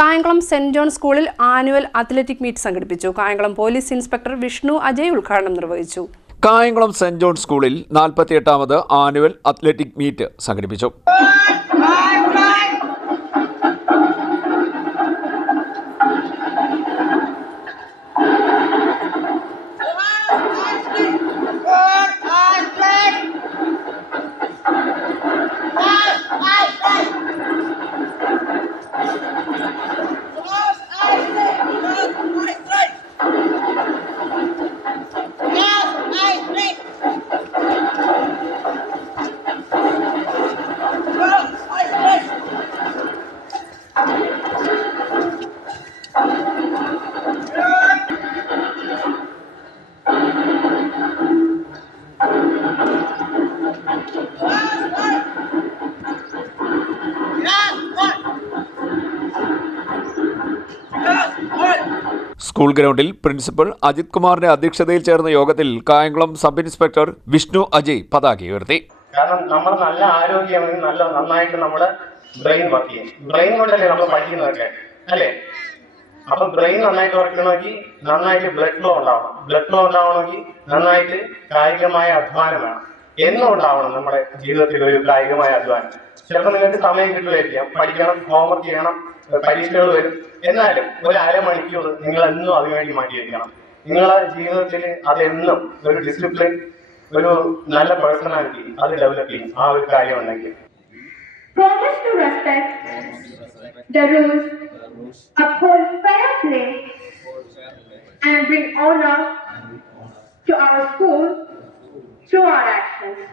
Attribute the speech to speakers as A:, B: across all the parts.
A: Kayamkulam saint John സ്കൂളിൽ annual athletic meet സംഘടിപ്പിച്ചു. Kayamkulam police inspector Vishnu Ajay ഉദ്ഘാടനം നിർവഹിച്ചു.
B: കായംകുളം സെന്റ് ജോൺ സ്കൂളിൽ നാൽപ്പത്തിയെട്ടാമത് ആനുവൽ അത്ലറ്റിക് മീറ്റ് സംഘടിപ്പിച്ചു. സ്കൂൾ ഗ്രൗണ്ടിൽ പ്രിൻസിപ്പൽ അജിത് കുമാറിന്റെ അധ്യക്ഷതയിൽ ചേർന്ന യോഗത്തിൽ കായംകുളം സബ് ഇൻസ്പെക്ടർ വിഷ്ണു അജയ് പതാക ഉയർത്തി.
C: കാരണം നമ്മൾ നല്ല ആരോഗ്യമാണെങ്കിൽ നല്ല നന്നായിട്ട് നമ്മുടെ ബ്രെയിൻ വർക്ക് ചെയ്യും. ബ്രെയിൻ കൊണ്ടല്ലേ നമ്മൾ പഠിക്കുന്നതൊക്കെ അല്ലേ? അപ്പൊ ബ്രെയിൻ നന്നായിട്ട് വർക്ക് ചെയ്യണമെങ്കിൽ നന്നായിട്ട് ബ്ലഡ് ഫ്ലോ ഉണ്ടാവണം. ബ്ലഡ് ഫ്ലോ ഉണ്ടാവണമെങ്കിൽ നന്നായിട്ട് കായികമായ അധ്വാനം വേണം. എന്നും ഉണ്ടാവണം നമ്മുടെ ജീവിതത്തിൽ ഒരു കായികമായ അധ്വാനം? ചിലപ്പോൾ നിങ്ങൾക്ക് സമയം കിട്ടില്ലായിരിക്കാം പഠിക്കണം ഹോംവർക്ക് ചെയ്യണം പരീക്ഷകൾ വരും. എന്നാലും ഒരു അരമണിക്കൂർ നിങ്ങൾ എന്നും അതിനുവേണ്ടി മാറ്റി വയ്ക്കണം നിങ്ങളെ ജീവിതത്തിൽ അതെന്നും ഒരു ഡിസിപ്ലിൻ ഒരു നല്ല പേഴ്സണാലിറ്റി അത് ഡെവലപ്പ് ചെയ്യും. ആ ഒരു കാര്യം ഉണ്ടെങ്കിൽ.
D: And bring honor to our through our actions.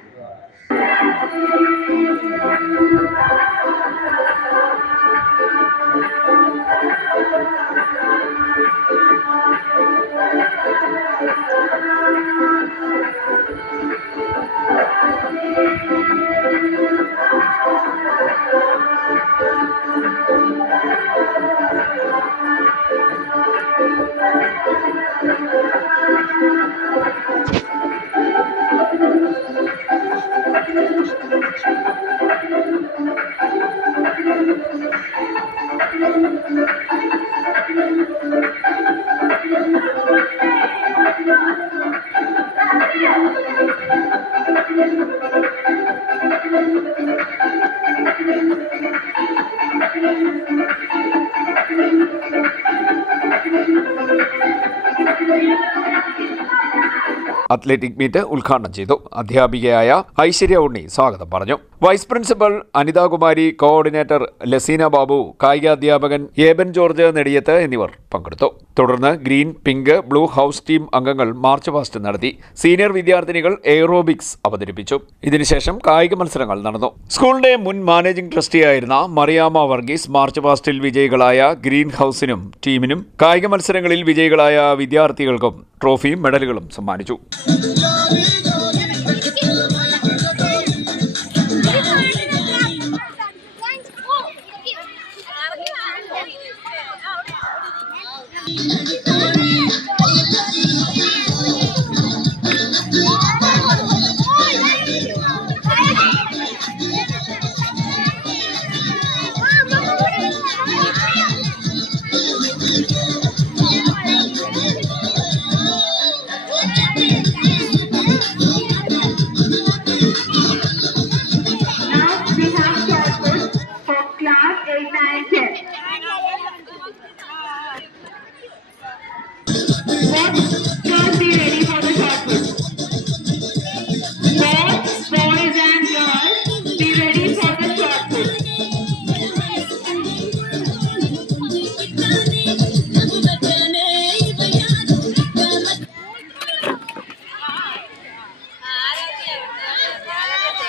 B: Athletic meet ഉദ്ഘാടനം ചെയ്തു. അധ്യാപികയായ ഐശ്വര്യ ഉണ്ണി സ്വാഗതം പറഞ്ഞു. Vice principal Anithakumari coordinator Laseena Babu കായികാധ്യാപകൻ ഏബൻ George Nediyath എന്നിവർ പങ്കെടുത്തു. തുടർന്ന് green pink blue house team അംഗങ്ങൾ മാർച്ച് പാസ്റ്റ് നടത്തി. സീനിയർ വിദ്യാർത്ഥിനികൾ എയ്റോബിക്സ് അവതരിപ്പിച്ചു. ഇതിനുശേഷം കായിക മത്സരങ്ങൾ നടന്നു. സ്കൂളിന്റെ മുൻ മാനേജിംഗ് ട്രസ്റ്റിയായിരുന്ന മറിയാമ വർഗീസ് മാർച്ച് പാസ്റ്റിൽ വിജയികളായ ഗ്രീൻ ഹൗസിനും ടീമിനും കായിക മത്സരങ്ങളിൽ വിജയികളായ വിദ്യാർത്ഥികൾക്കും ട്രോഫിയും മെഡലുകളും സമ്മാനിച്ചു.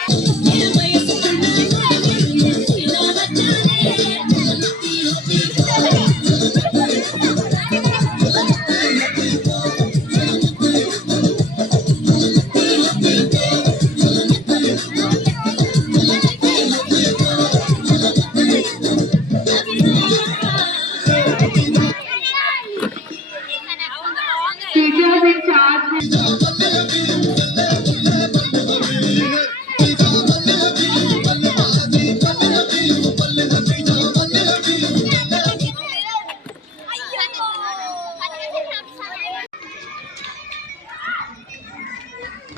E: Thank you.